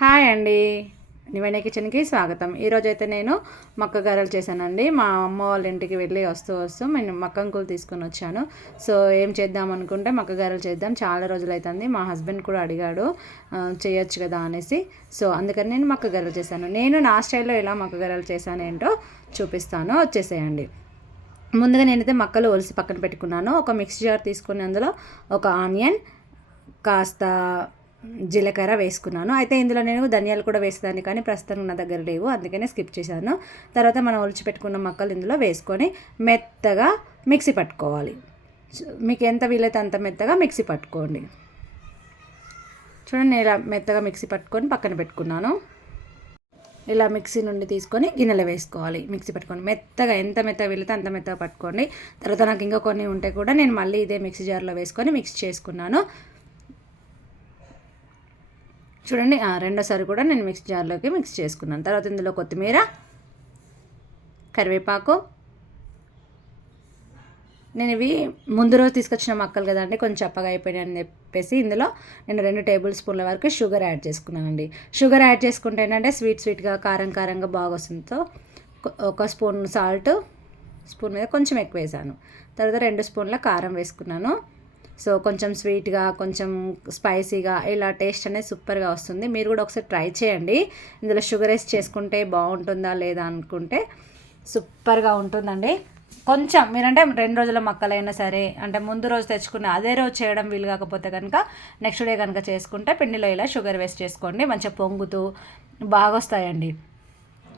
Hi అండి. నివేణి కిచెన్కి స్వాగతం. ఈరోజు అయితే నేను మక్క గారెలు చేశానండి. మా అమ్మ వాళ్ళ ఇంటికి వెళ్ళి వస్తూ వస్తూ నేను మక్కంకులు తీసుకొని వచ్చాను. సో ఏం చేద్దాం అనుకుంటే మక్క గారెలు చేద్దాం. చాలా రోజులు అవుతుంది మా హస్బెండ్ కూడా అడిగాడు చేయొచ్చు కదా అనేసి. సో అందుకని నేను మక్క గారెలు చేశాను. నేను నా స్టైల్లో ఎలా మక్క గారెలు చేశాను ఏంటో చూపిస్తాను. వచ్చేసేయండి. ముందుగా నేనైతే మక్కలు ఒలిసి పక్కన పెట్టుకున్నాను. ఒక మిక్సీ జార్ తీసుకుని అందులో ఒక ఆనియన్ కాస్త జీలకర్ర వేసుకున్నాను. అయితే ఇందులో నేను ధనియాలు కూడా వేసేదాన్ని కానీ ప్రస్తుతం నా దగ్గర లేవు అందుకనే స్కిప్ చేశాను. తర్వాత మనం ఒలిచి పెట్టుకున్న మక్కలు ఇందులో వేసుకొని మెత్తగా మిక్సీ పట్టుకోవాలి. మీకు ఎంత వీలైతే అంత మెత్తగా మిక్సీ పట్టుకోండి. చూడండి ఇలా మెత్తగా మిక్సీ పట్టుకొని పక్కన పెట్టుకున్నాను. ఇలా మిక్సీ నుండి తీసుకొని గిన్నెలో వేసుకోవాలి. మిక్సీ పట్టుకొని మెత్తగా ఎంత మెత్తగా వెళితే అంత మెత్తగా పట్టుకోండి. తర్వాత నాకు ఇంకా కొన్ని ఉంటే కూడా నేను మళ్ళీ ఇదే మిక్సీ జార్లో వేసుకొని మిక్స్ చేసుకున్నాను. చూడండి రెండోసారి కూడా నేను మిక్స్ జార్లోకి మిక్స్ చేసుకున్నాను. తర్వాత ఇందులో కొత్తిమీర కరివేపాకు. నేను ఇవి ముందు రోజు తీసుకొచ్చిన మొక్కలు కదండి కొంచెం చప్పగా అయిపోయినాయి అని చెప్పేసి ఇందులో నేను రెండు టేబుల్ స్పూన్ల వరకు షుగర్ యాడ్ చేసుకున్నానండి. షుగర్ యాడ్ చేసుకుంటే ఏంటంటే స్వీట్ స్వీట్గా కారం కారంగా బాగా వస్తుందో ఒక స్పూన్ సాల్ట్ స్పూన్ మీద కొంచెం ఎక్కువ వేసాను. తర్వాత రెండు స్పూన్ల కారం వేసుకున్నాను. సో కొంచెం స్వీట్గా కొంచెం స్పైసీగా ఇలా టేస్ట్ అనేది సూపర్గా వస్తుంది. మీరు కూడా ఒకసారి ట్రై చేయండి. ఇందులో షుగర్ వేసి చేసుకుంటే బాగుంటుందా లేదా అనుకుంటే సూపర్గా ఉంటుందండి. కొంచెం మీరంటే రెండు రోజుల మొక్కలైనా సరే అంటే ముందు రోజు తెచ్చుకుని అదే రోజు చేయడం వీలు కాకపోతే కనుక నెక్స్ట్ డే కనుక చేసుకుంటే పిండిలో ఇలా షుగర్ వేస్ట్ చేసుకోండి. మంచిగా పొంగుతూ బాగా వస్తాయండి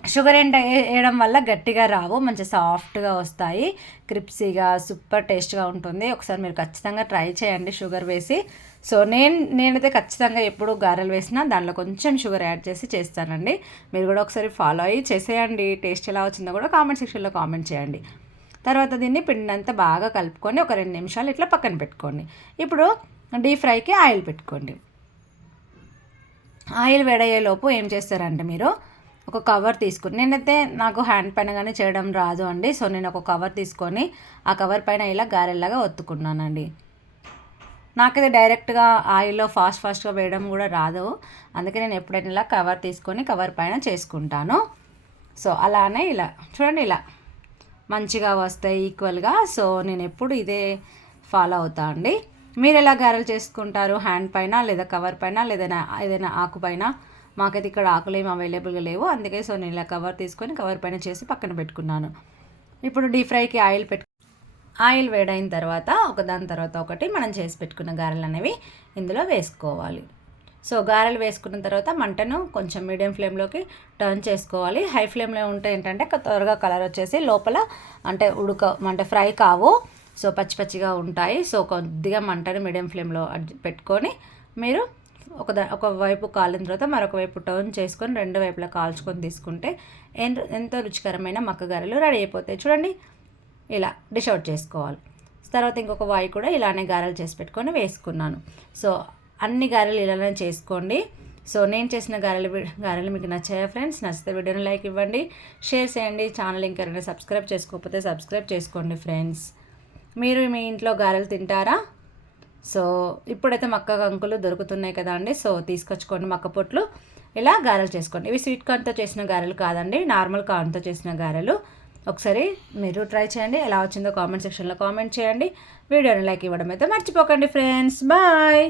షుగర్ ఏంట వేయడం వల్ల గట్టిగా రావు మంచి సాఫ్ట్గా వస్తాయి క్రిప్సీగా సూపర్ టేస్ట్గా ఉంటుంది. ఒకసారి మీరు ఖచ్చితంగా ట్రై చేయండి షుగర్ వేసి. సో నేను నేనైతే ఖచ్చితంగా ఎప్పుడు గారెలు వేసినా దానిలో కొంచెం షుగర్ యాడ్ చేసి చేస్తానండి. మీరు కూడా ఒకసారి ఫాలో అయ్యి చేసేయండి. టేస్ట్ ఎలా వచ్చిందో కూడా కామెంట్ సెక్షన్లో కామెంట్ చేయండి. తర్వాత దీన్ని పిండి అంతా బాగా కలుపుకొని ఒక రెండు నిమిషాలు ఇట్లా పక్కన పెట్టుకోండి. ఇప్పుడు డీప్ ఫ్రైకి ఆయిల్ పెట్టుకోండి. ఆయిల్ వేడయ్యేలోపు ఏం చేస్తారంటే మీరు ఒక కవర్ తీసుకుని నేనైతే నాకు హ్యాండ్ పైన కానీ చేయడం రాదు అండి. సో నేను ఒక కవర్ తీసుకొని ఆ కవర్ పైన ఇలా గారెల్లాగా ఒత్తుకున్నానండి. నాకైతే డైరెక్ట్గా ఆయిల్లో ఫాస్ట్ ఫాస్ట్గా వేయడం కూడా రాదు. అందుకే నేను ఎప్పుడైనా ఇలా కవర్ తీసుకొని కవర్ పైన చేసుకుంటాను. సో అలానే ఇలా చూడండి ఇలా మంచిగా వస్తాయి ఈక్వల్గా సో నేను ఎప్పుడు ఇదే ఫాలో అవుతా అండి. మీరు ఎలా గారెలు చేసుకుంటారు? హ్యాండ్ పైన లేదా కవర్ పైన లేదా ఏదైనా ఆకు పైన? మాకైతే ఇక్కడ ఆకులు ఏమి అవైలబుల్గా లేవు. అందుకే సో నేను ఇలా కవర్ తీసుకొని కవర్ పైన చేసి పక్కన పెట్టుకున్నాను. ఇప్పుడు డీప్ ఫ్రైకి ఆయిల్ పెట్టు ఆయిల్ వేడైన తర్వాత ఒకదాని తర్వాత ఒకటి మనం చేసి పెట్టుకున్న గారెలు అనేవి ఇందులో వేసుకోవాలి. సో గారెలు వేసుకున్న తర్వాత మంటను కొంచెం మీడియం ఫ్లేమ్లోకి టర్న్ చేసుకోవాలి. హై ఫ్లేమ్లో ఉంటే ఏంటంటే త్వరగా కలర్ వచ్చేసి లోపల అంటే ఉడక అంటే ఫ్రై కావు. సో పచ్చి పచ్చిగా ఉంటాయి. సో కొద్దిగా మంటను మీడియం ఫ్లేమ్లో పెట్టుకొని మీరు ఒక ఒక వైపు కాలిన తర్వాత మరొక వైపు టర్న్ చేసుకొని రెండు వైపులా కాల్చుకొని తీసుకుంటే ఎంతో రుచికరమైన మక్కగారెలు రెడీ అయిపోతాయి. చూడండి ఇలా డిష్ అవుట్ చేసుకోవాలి. తర్వాత ఇంకొక వాయి కూడా ఇలానే గారెలు చేసి పెట్టుకొని వేసుకున్నాను. సో అన్ని గారెలు ఇలానే చేసుకోండి. సో నేను చేసిన గారెలు గారెలు మీకు నచ్చాయా ఫ్రెండ్స్? నచ్చితే వీడియోని లైక్ ఇవ్వండి. షేర్ చేయండి. ఛానల్ ఇంకెవరైనా సబ్స్క్రైబ్ చేసుకోకపోతే సబ్స్క్రైబ్ చేసుకోండి ఫ్రెండ్స్. మీరు మీ ఇంట్లో గారెలు తింటారా? సో ఇప్పుడైతే మక్క కంకులు దొరుకుతున్నాయి కదా అండి. సో తీసుకొచ్చుకోండి మక్క పొట్లు. ఇలా గారెలు చేసుకోండి. ఇవి స్వీట్ కార్న్తో చేసిన గారెలు కాదండి. నార్మల్ కార్న్తో చేసిన గారెలు. ఒకసారి మీరు ట్రై చేయండి. ఎలా వచ్చిందో కామెంట్ సెక్షన్లో కామెంట్ చేయండి. వీడియోని లైక్ ఇవ్వడం అయితే మర్చిపోకండి ఫ్రెండ్స్. బాయ్!